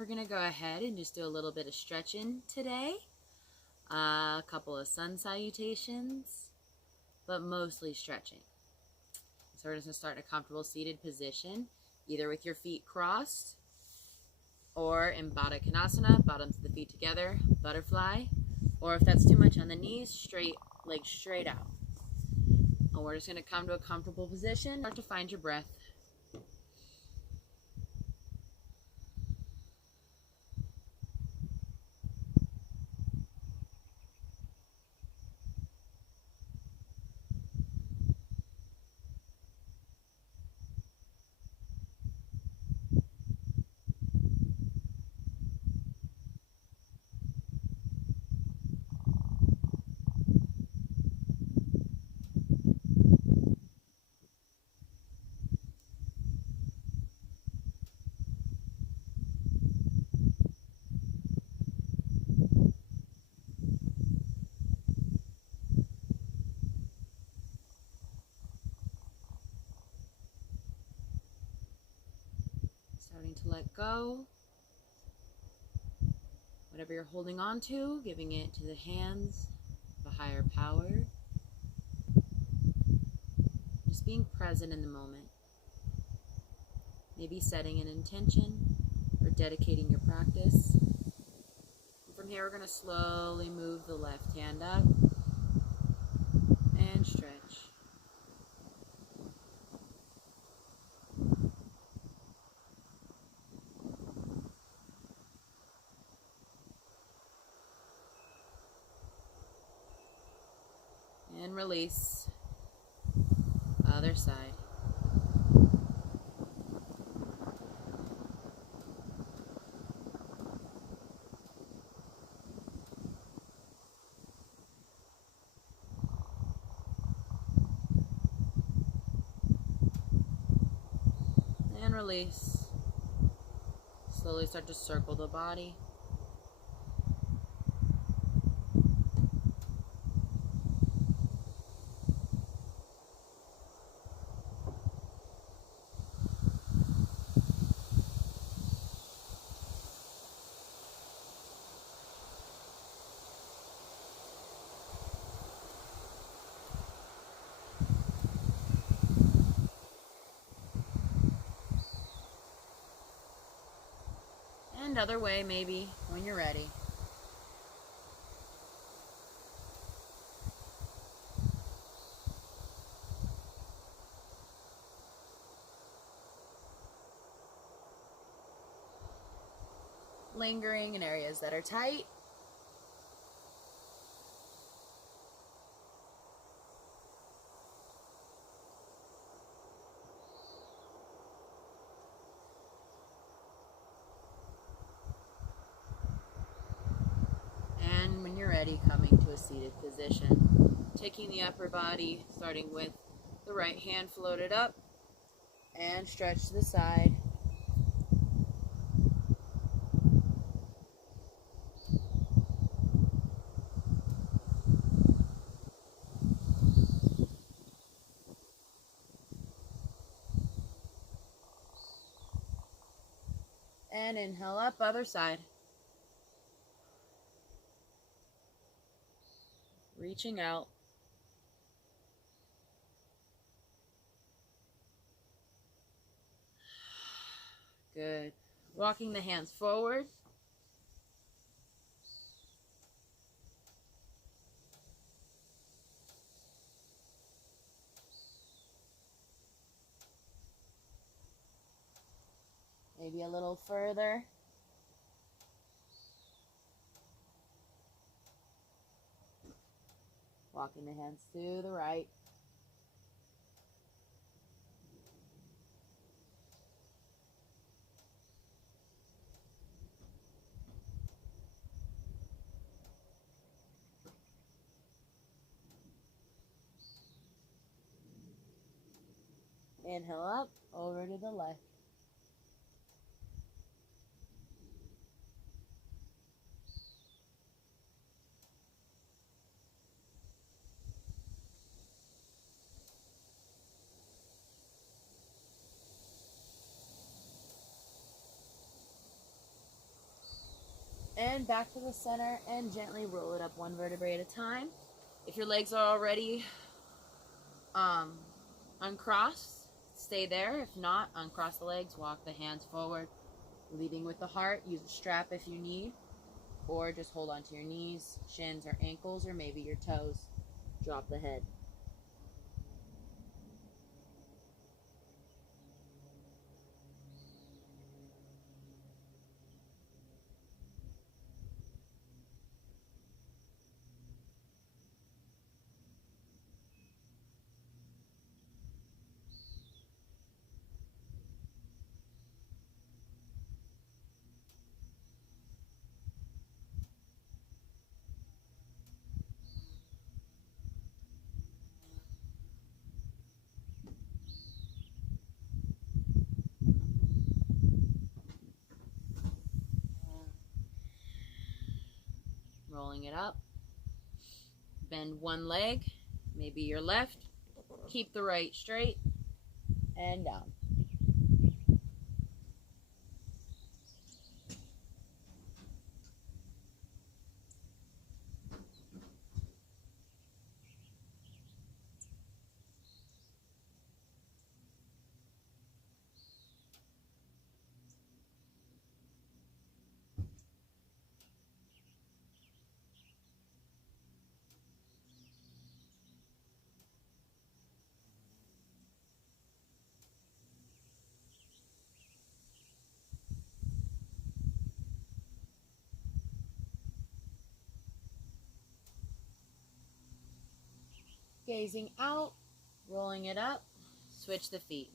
we're going to go ahead and just do a little bit of stretching today. A couple of sun salutations, but mostly stretching. So we're just going to start in a comfortable seated position, either with your feet crossed or in Baddha Konasana, bottoms of the feet together, butterfly, or if that's too much on the knees, straight, legs straight out. And we're just going to come to a comfortable position, start to find your breath. Starting to let go. Whatever you're holding on to, giving it to the hands of a higher power. Just being present in the moment. Maybe setting an intention or dedicating your practice. And from here, we're going to slowly move the left hand up and stretch. And release. Other side. And release. Slowly start to circle the body. And other way, maybe, when you're ready. Lingering in areas that are tight. And when you're ready, coming to a seated position. Taking the upper body, starting with the right hand floated up and stretch to the side. And inhale up, other side. Reaching out. Good. Walking the hands forward. Maybe a little further. Walking the hands to the right. Inhale up, over to the left. And back to the center and gently roll it up one vertebrae at a time. If your legs are already uncrossed, stay there. If not, uncross the legs, walk the hands forward, leading with the heart. Use a strap if you need, or just hold onto your knees, shins, or ankles, or maybe your toes. Drop the head. Rolling it up. Bend one leg, maybe your left. Keep the right straight and down. Gazing out, rolling it up, switch the feet.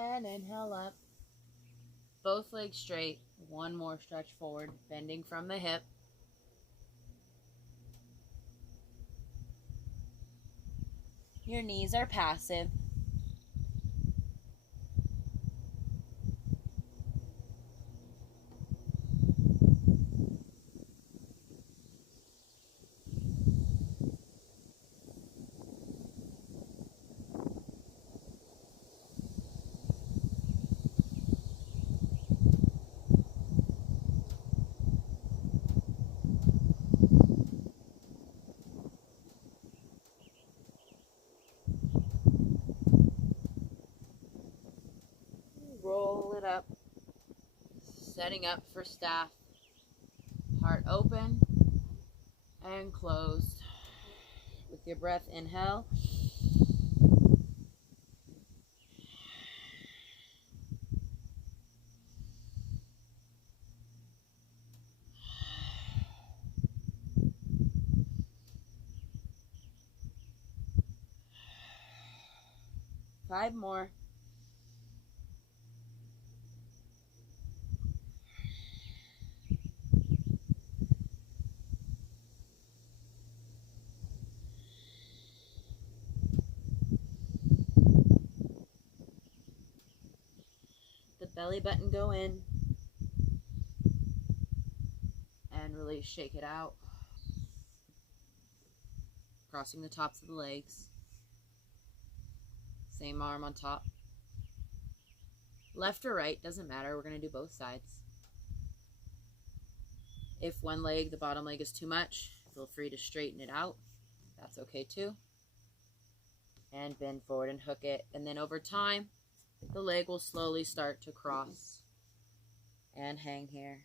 And inhale up. Both legs straight. One more stretch forward, bending from the hip. Your knees are passive. Roll it up. Setting up for staff. Heart open and closed. With your breath, inhale. Five more. The belly button go in and release, shake it out. Crossing the tops of the legs. Same arm on top. Left or right, doesn't matter. We're going to do both sides. If one leg, the bottom leg, is too much, feel free to straighten it out. That's okay too. And bend forward and hook it. And then over time, the leg will slowly start to cross and hang here.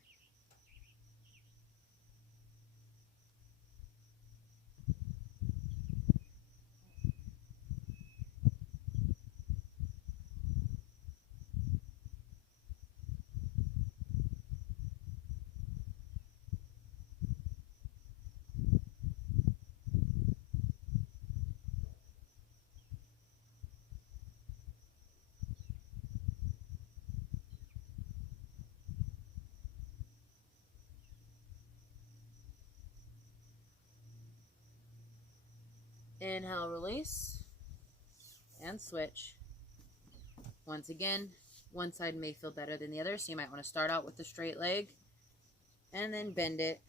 Inhale, release, and switch. Once again, one side may feel better than the other, so you might want to start out with the straight leg and then bend it.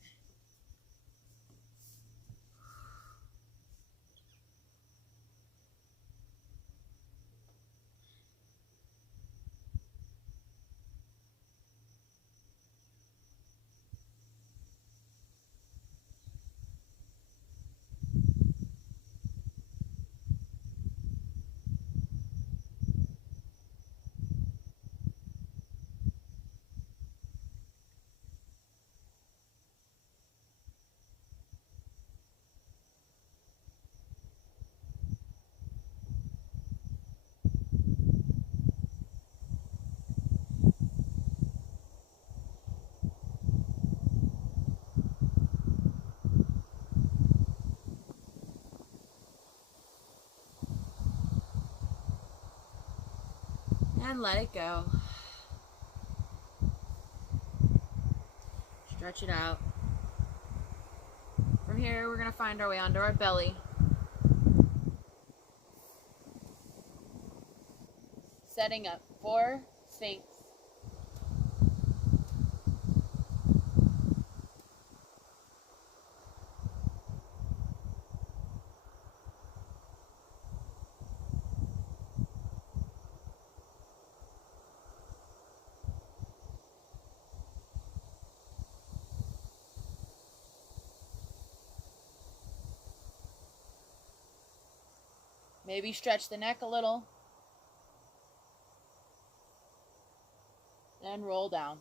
And let it go. Stretch it out. From here, we're going to find our way onto our belly. Setting up for Sphinx. Maybe stretch the neck a little. And roll down.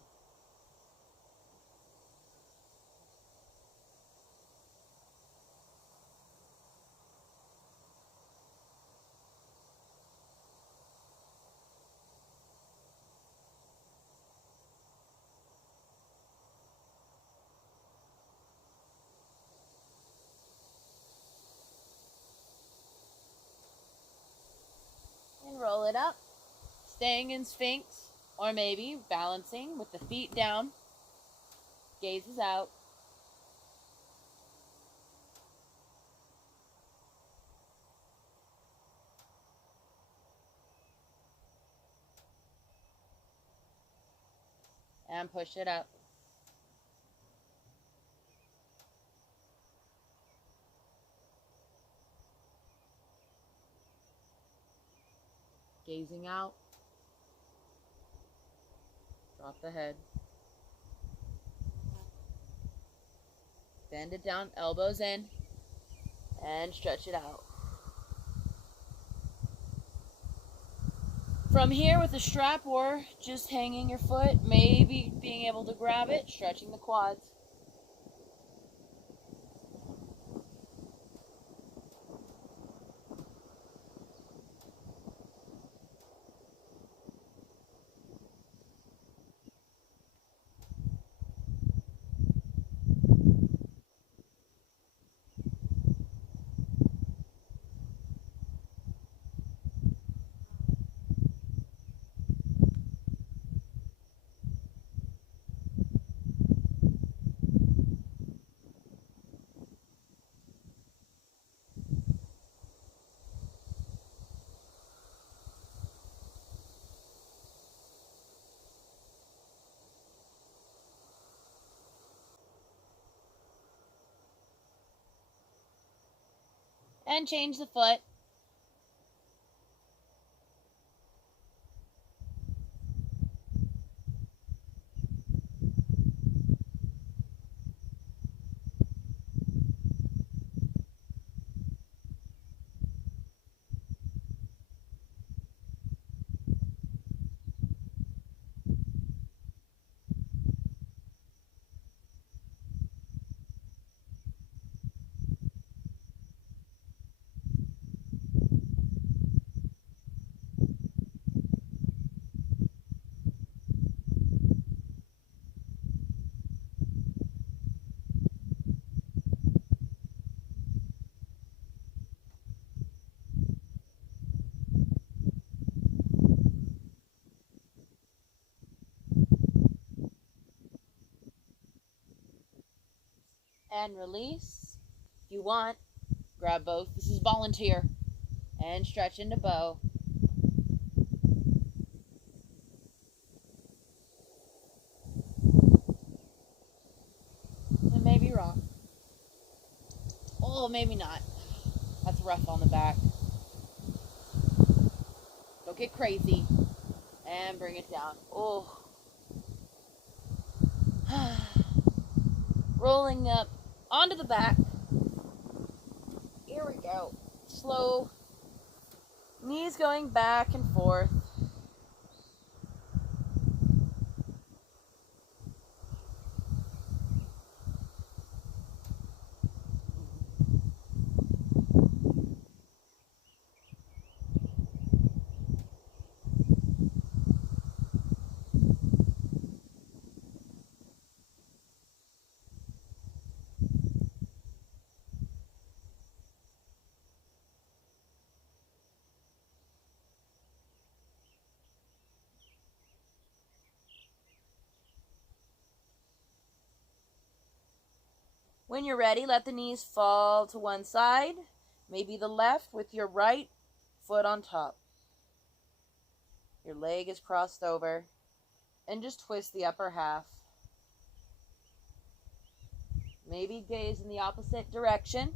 And roll it up. Staying in Sphinx, or maybe balancing with the feet down. Gazes out. And push it up. Gazing out. Drop the head. Bend it down, elbows in, and stretch it out. From here with a strap or just hanging your foot, maybe being able to grab it, stretching the quads. And change the foot. And release. If you want, Grab both. This is volunteer. And stretch into bow. It may be wrong. Oh, maybe not. That's rough on the back. Don't get crazy. And bring it down. Oh. Rolling up onto the back. Here we go. Slow. Knees going back and forth. When you're ready, let the knees fall to one side, maybe the left, with your right foot on top. Your leg is crossed over, and just twist the upper half. Maybe gaze in the opposite direction.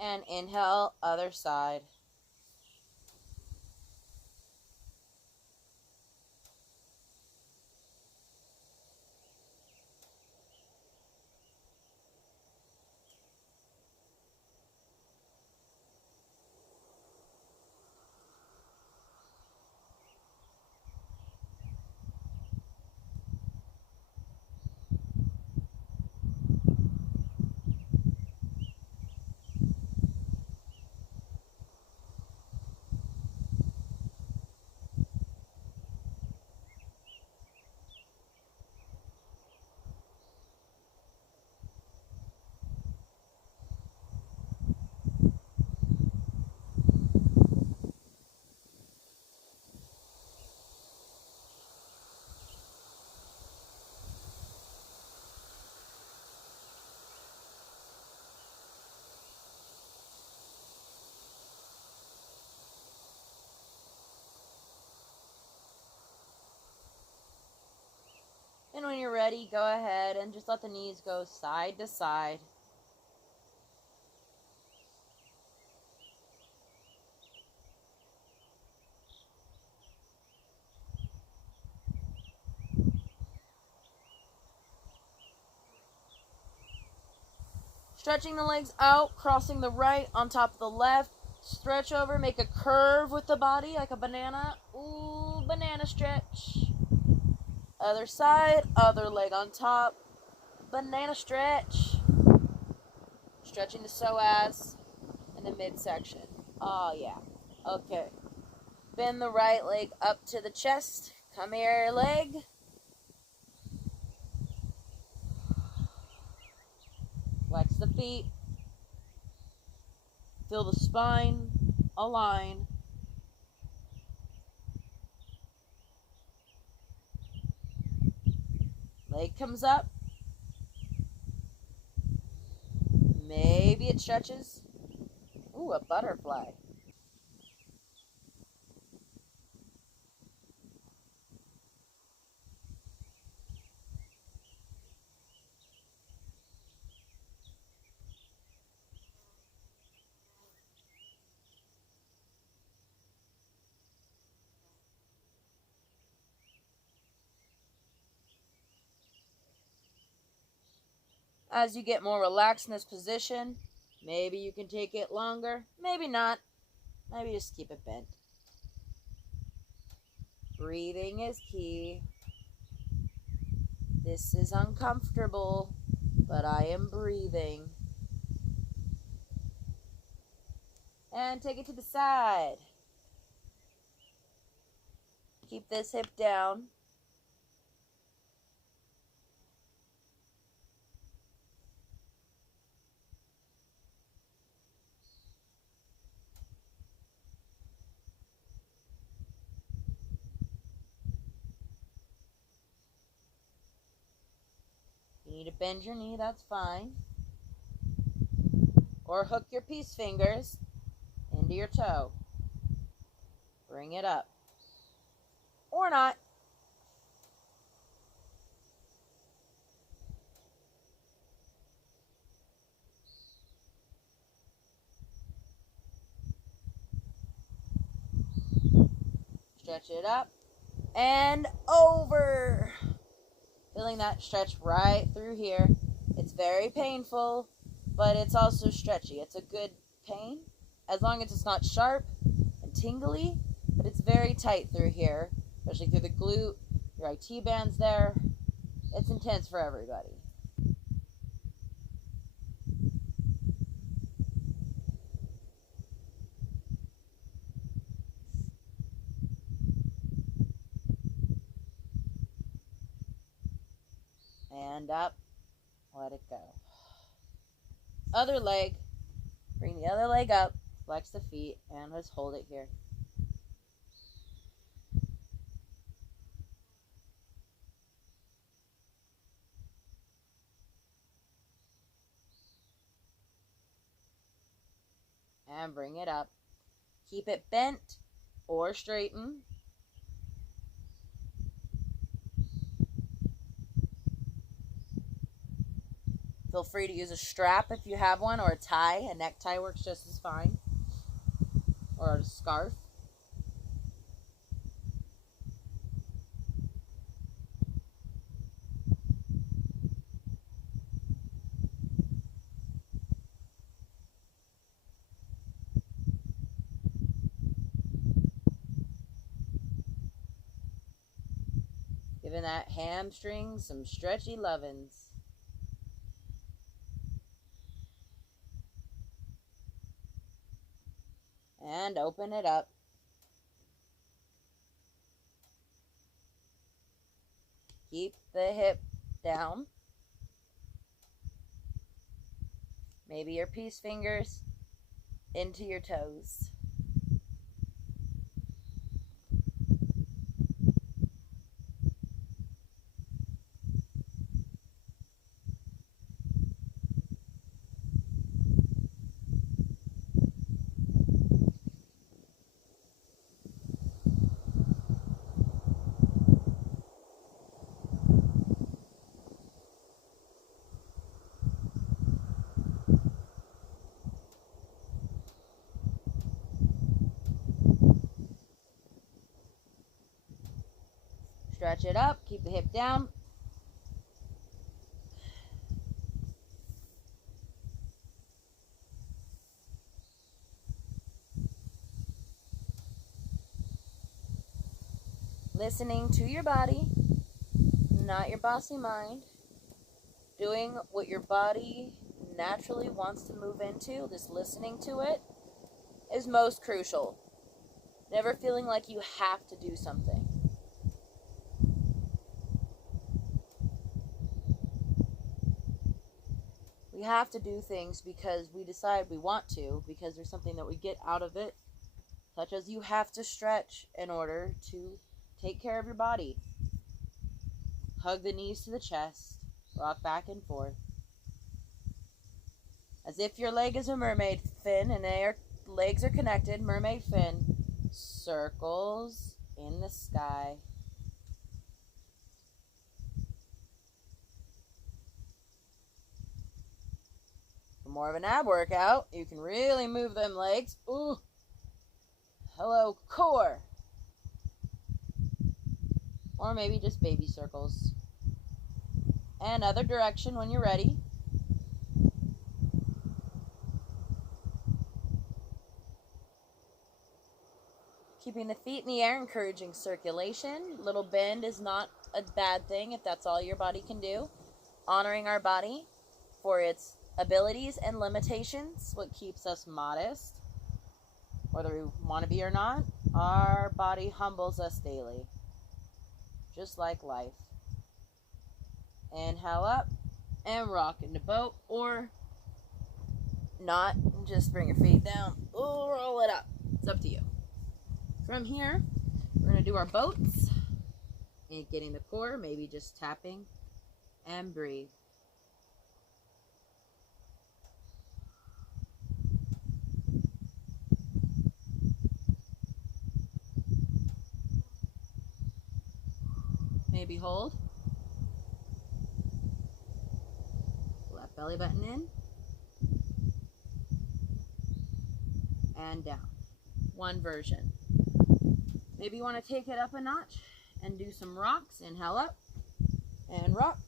And inhale, other side. And when you're ready, go ahead and just let the knees go side to side. Stretching the legs out, crossing the right on top of the left. Stretch over, make a curve with the body like a banana. Ooh, banana stretch. Other side, other leg on top. Banana stretch. Stretching the psoas in the midsection. Oh, yeah. Okay. Bend the right leg up to the chest. Come here, leg. Flex the feet. Feel the spine align. Leg comes up. Maybe it stretches. Ooh, a butterfly. As you get more relaxed in this position, maybe you can take it longer, maybe not. Maybe just keep it bent. Breathing is key. This is uncomfortable, but I am breathing. And take it to the side. Keep this hip down. You need to bend your knee, that's fine. Or hook your peace fingers into your toe. Bring it up. Or not. Stretch it up and over. Feeling that stretch right through here. It's very painful, but it's also stretchy. It's a good pain, as long as it's not sharp and tingly, but it's very tight through here, especially through the glute, your IT bands there. It's intense for everybody. And up, let it go. Other leg, bring the other leg up, flex the feet, and let's hold it here. And bring it up. Keep it bent or straighten. Feel free to use a strap if you have one, or a tie. A necktie works just as fine. Or a scarf. Giving that hamstring some stretchy lovin's. And open it up. Keep the hip down. Maybe your peace fingers into your toes. Stretch it up, keep the hip down. Listening to your body, not your bossy mind. Doing what your body naturally wants to move into, just listening to it, is most crucial. Never feeling like you have to do something. We have to do things because we decide we want to, because there's something that we get out of it, such as you have to stretch in order to take care of your body. Hug the knees to the chest, rock back and forth. As if your leg is a mermaid fin and their legs are connected, mermaid fin, circles in the sky. For more of an ab workout, you can really move them legs. Ooh. Hello, core. Or maybe just baby circles. And other direction when you're ready. Keeping the feet in the air, encouraging circulation. Little bend is not a bad thing if that's all your body can do. Honoring our body for its abilities and limitations, what keeps us modest. Whether we want to be or not, our body humbles us daily. Just like life. Inhale up and rock into boat, or not, just bring your feet down. Ooh, roll it up. It's up to you. From here, we're going to do our boats and getting the core, maybe just tapping and breathe. Maybe hold. Left belly button in and down. One version. Maybe you want to take it up a notch and do some rocks. Inhale up and rock.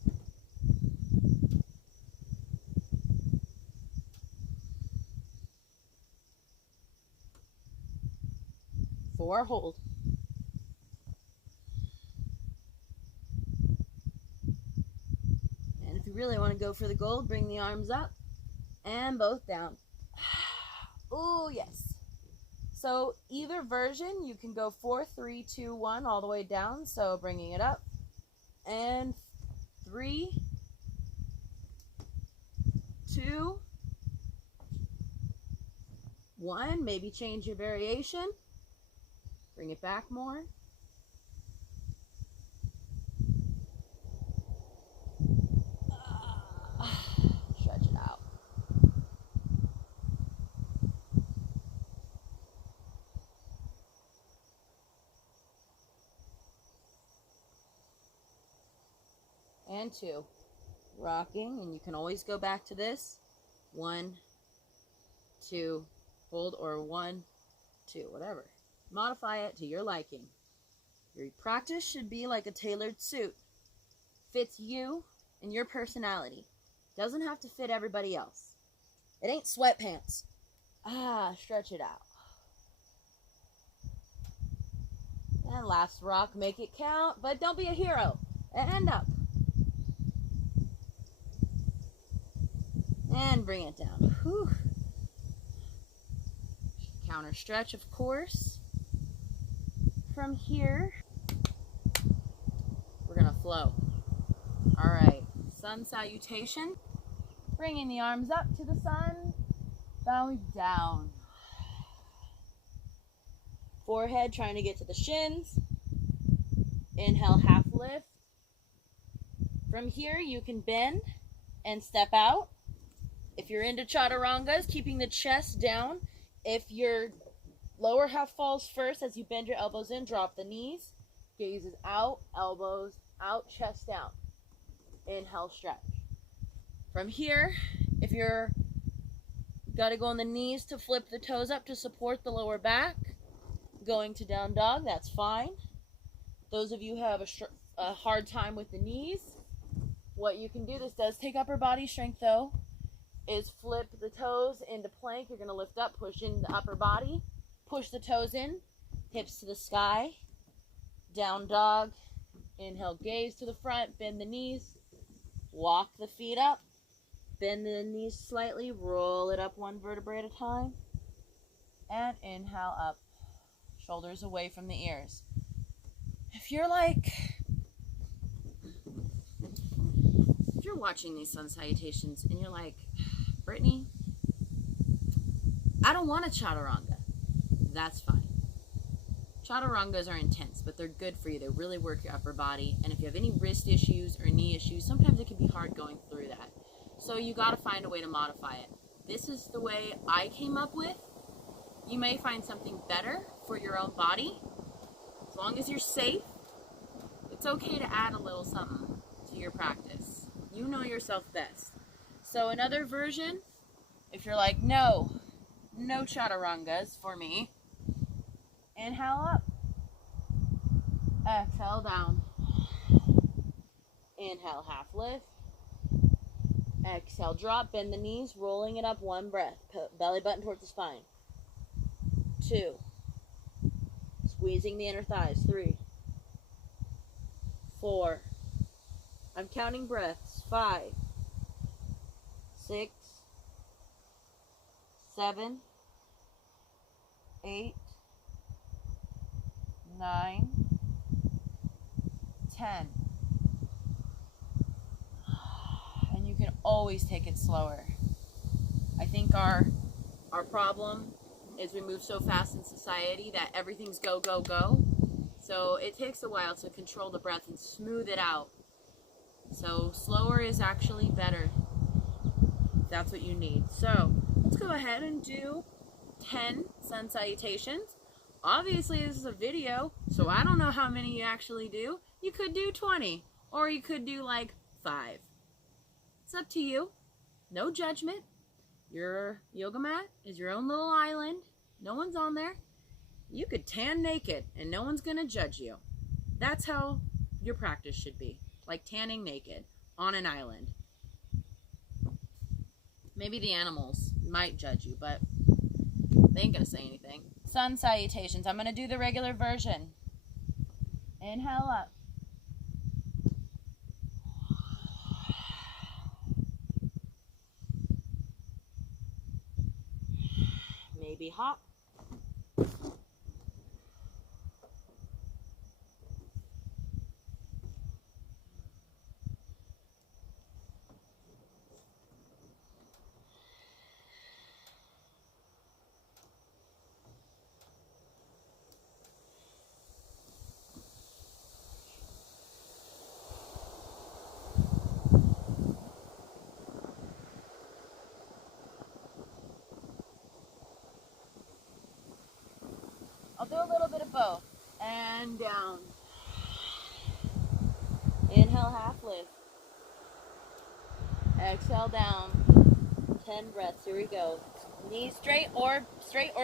Four, hold. And if you really want to go for the gold, bring the arms up and both down. Oh, yes. So either version, you can go 4, 3, 2, 1 all the way down. So bringing it up and 3, 2, 1. Maybe change your variation. Bring it back more. Stretch it out. And 2. Rocking, and you can always go back to this. 1, 2, hold, or 1, 2, whatever. Modify it to your liking. Your practice should be like a tailored suit. Fits you and your personality. Doesn't have to fit everybody else. It ain't sweatpants. Stretch it out. And last rock, make it count, but don't be a hero. And up. And bring it down. Whew. Counter stretch, of course. From here, we're going to flow. All right, sun salutation. Bringing the arms up to the sun, bowing down. Forehead trying to get to the shins. Inhale, half lift. From here, you can bend and step out. If you're into chaturangas, keeping the chest down. If your lower half falls first, as you bend your elbows in, drop the knees. Gazes out, elbows out, chest down. Inhale, stretch. From here, if you're got to go on the knees to flip the toes up to support the lower back, going to down dog, that's fine. Those of you who have a hard time with the knees, what you can do, this does take upper body strength though, is flip the toes into plank. You're going to lift up, push in the upper body, push the toes in, hips to the sky, down dog. Inhale, gaze to the front, bend the knees, walk the feet up, bend the knees slightly, roll it up one vertebrae at a time, and inhale up, shoulders away from the ears. If you're watching these sun salutations and you're like, Brittnie, I don't want a chaturanga, that's fine. Chaturangas are intense, but they're good for you. They really work your upper body. And if you have any wrist issues or knee issues, sometimes it can be hard going through that. So you got to find a way to modify it. This is the way I came up with. You may find something better for your own body. As long as you're safe, it's okay to add a little something to your practice. You know yourself best. So another version, if you're like, no chaturangas for me, inhale up, exhale down, inhale half lift, exhale drop, bend the knees, rolling it up one breath, belly button towards the spine, 2, Squeezing the inner thighs. 3, 4. I'm counting breaths. 5, 6, 7, 8, 9, 10. And you can always take it slower. I think our problem is we move so fast in society that everything's go, go, go. So it takes a while to control the breath and smooth it out. So slower is actually better. That's what you need. So let's go ahead and do 10 sun salutations. Obviously this is a video, so I don't know how many you actually do. You could do 20, or you could do like 5. It's up to you. No judgment. Your yoga mat is your own little island. No one's on there. You could tan naked and no one's gonna judge you. That's how your practice should be. Like tanning naked on an island. Maybe the animals might judge you, but they ain't gonna say anything. Sun salutations. I'm gonna do the regular version. Inhale up. Maybe hop. I'll do a little bit of both. And down. Inhale, half lift. Exhale down. 10 breaths. Here we go. Knees straight or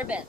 bent.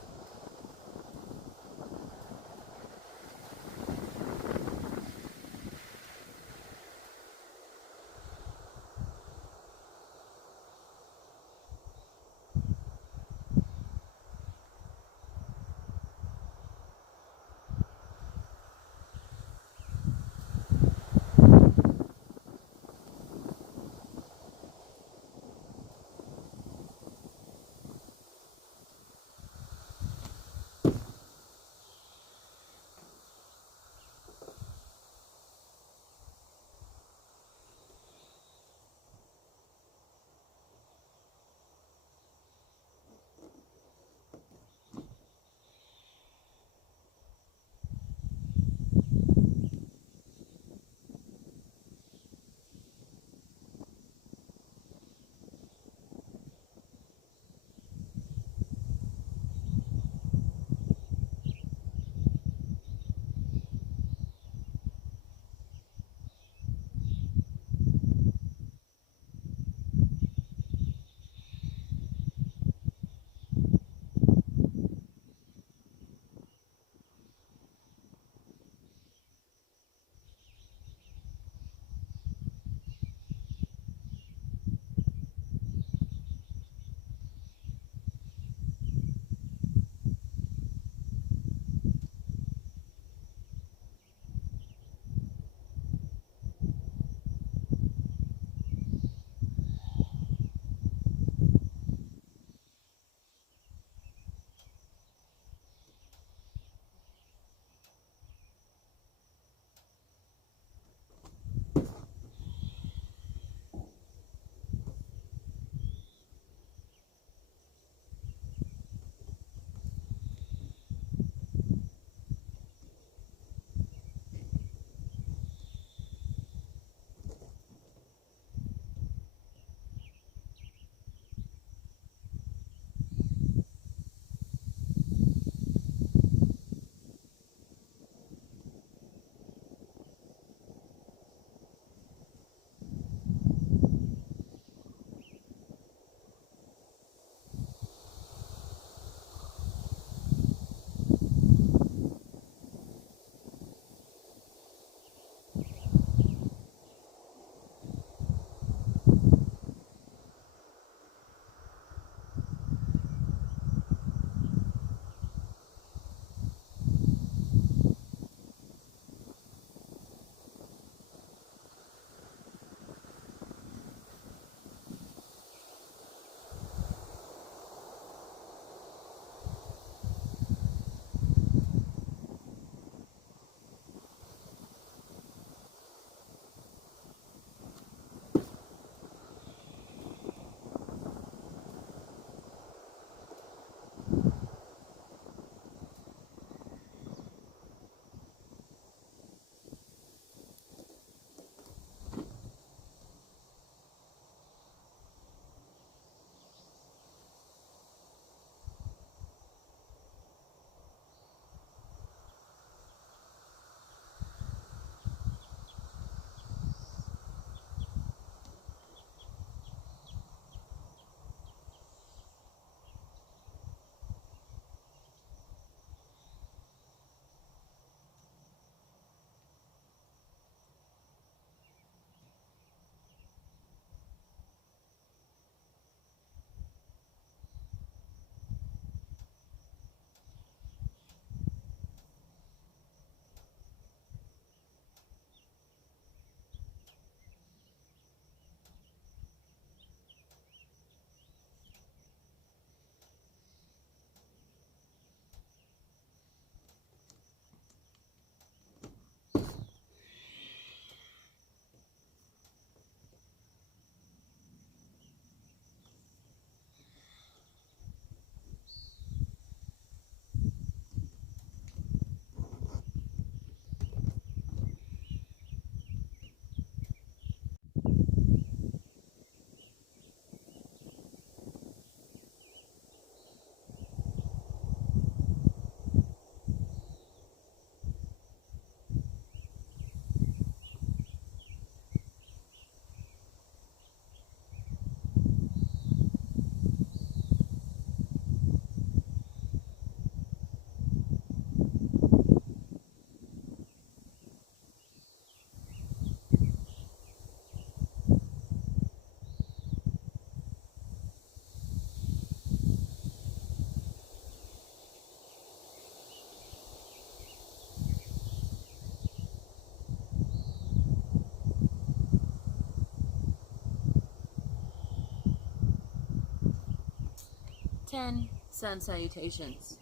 10 sun salutations.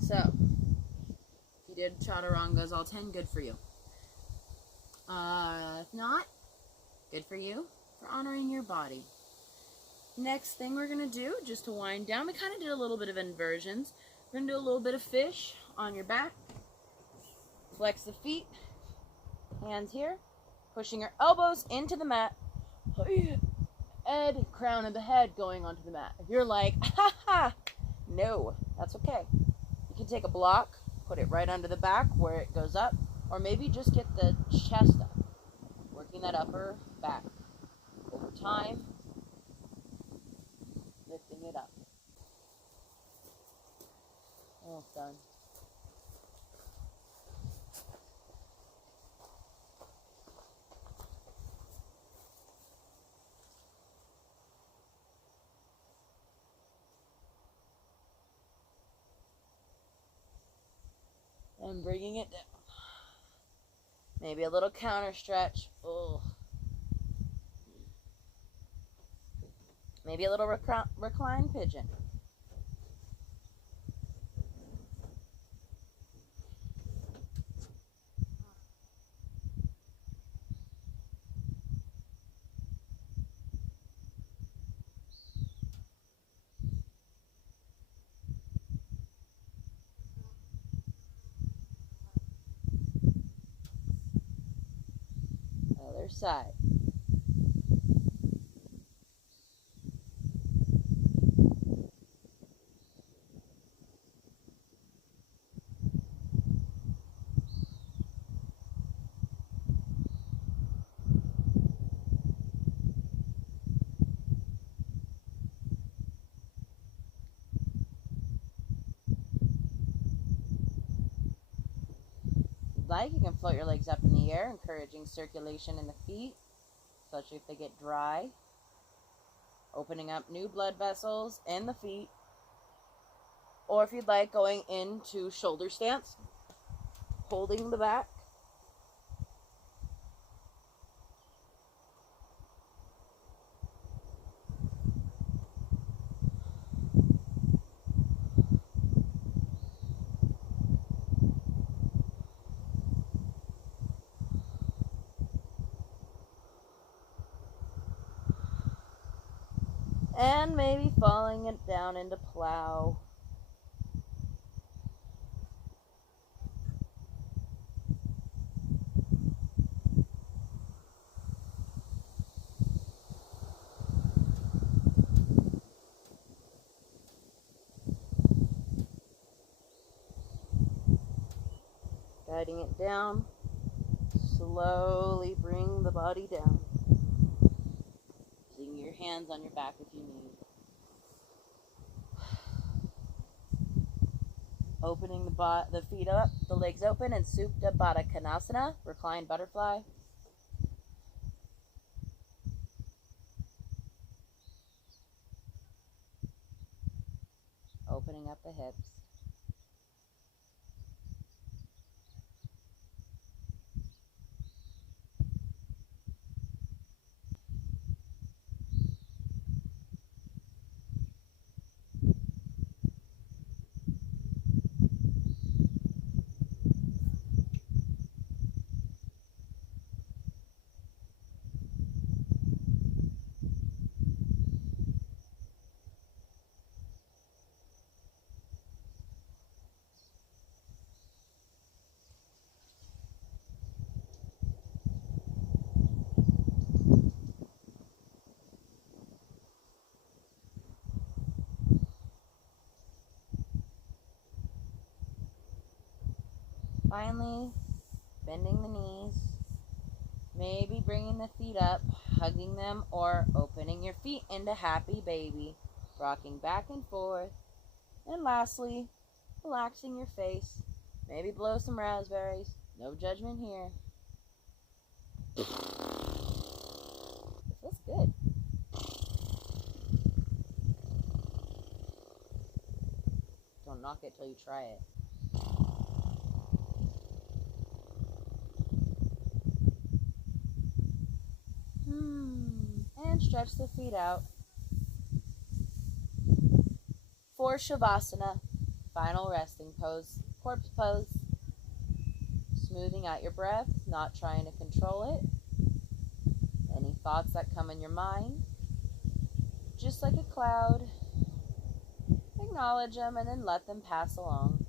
So, if you did chaturangas all 10, good for you. If not, good for you for honoring your body. Next thing we're going to do, just to wind down, we kind of did a little bit of inversions. We're going to do a little bit of fish on your back. Flex the feet, hands here, pushing your elbows into the mat. And crown of the head going onto the mat. If you're like, ha ha, no, that's okay. You can take a block, put it right under the back where it goes up, or maybe just get the chest up, working that upper back. Over time, lifting it up. Almost done. And bringing it down. Maybe a little counter stretch. Oh. Maybe a little recline pigeon. Other side. Like, you can float your legs up in the air, encouraging circulation in the feet, especially if they get dry. Opening up new blood vessels in the feet. Or if you'd like, going into shoulder stance, holding the back. And maybe falling it down into plow. Guiding it down. Slowly bring the body down. Using your hands on your back if you need. Opening the feet up, the legs open, and Supta Baddha Konasana, reclined butterfly. Opening up the hips. Finally, bending the knees, maybe bringing the feet up, hugging them, or opening your feet into happy baby, rocking back and forth. And lastly, relaxing your face, maybe blow some raspberries, no judgment here. It feels good. Don't knock it till you try it. And stretch the feet out. for Shavasana, final resting pose, corpse pose. Smoothing out your breath, not trying to control it. Any thoughts that come in your mind, just like a cloud, acknowledge them and then let them pass along.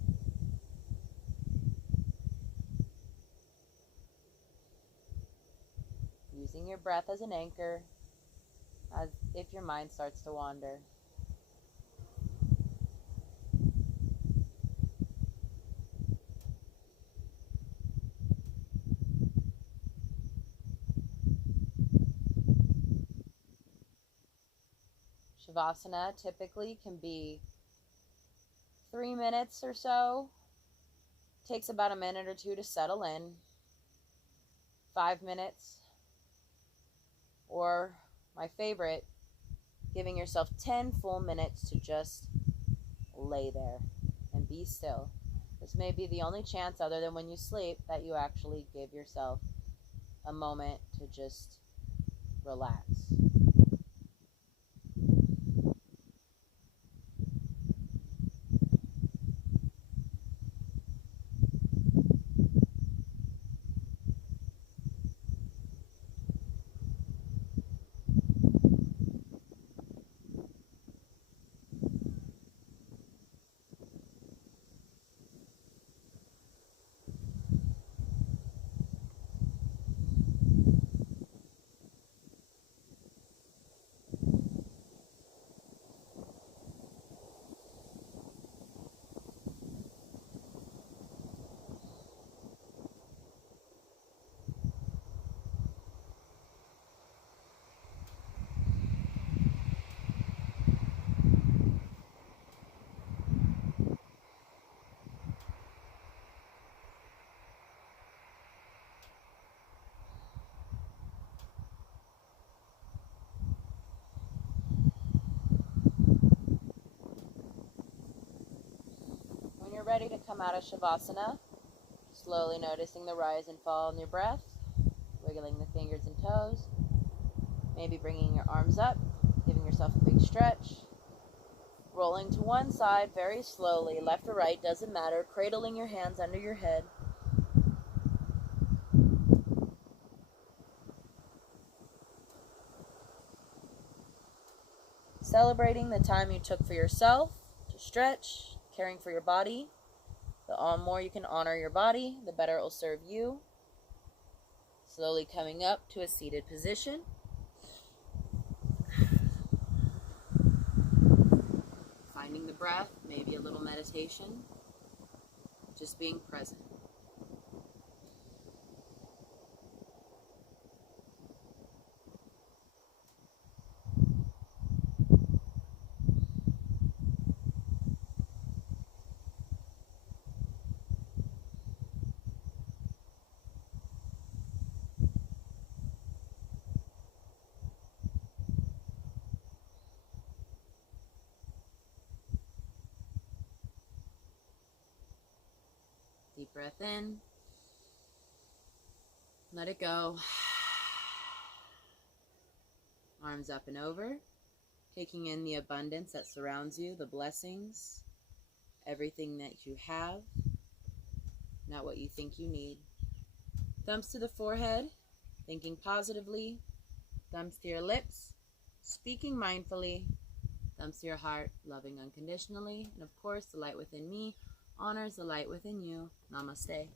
Using your breath as an anchor, as if your mind starts to wander. Shavasana typically can be 3 minutes or so. Takes about a minute or two to settle in. 5 minutes. Or my favorite, giving yourself 10 full minutes to just lay there and be still. This may be the only chance, other than when you sleep, that you actually give yourself a moment to just relax. When you're ready to come out of Shavasana, slowly noticing the rise and fall in your breath, wiggling the fingers and toes, maybe bringing your arms up, giving yourself a big stretch, rolling to one side very slowly, left or right, doesn't matter, cradling your hands under your head. Celebrating the time you took for yourself to stretch, caring for your body. The more you can honor your body, the better it will serve you. Slowly coming up to a seated position. Finding the breath, maybe a little meditation. Just being present. Deep breath in. Let it go. Arms up and over. Taking in the abundance that surrounds you, the blessings, everything that you have, not what you think you need. Thumbs to the forehead, thinking positively. Thumbs to your lips, speaking mindfully. Thumbs to your heart, loving unconditionally. And of course, the light within me honors the light within you. Namaste.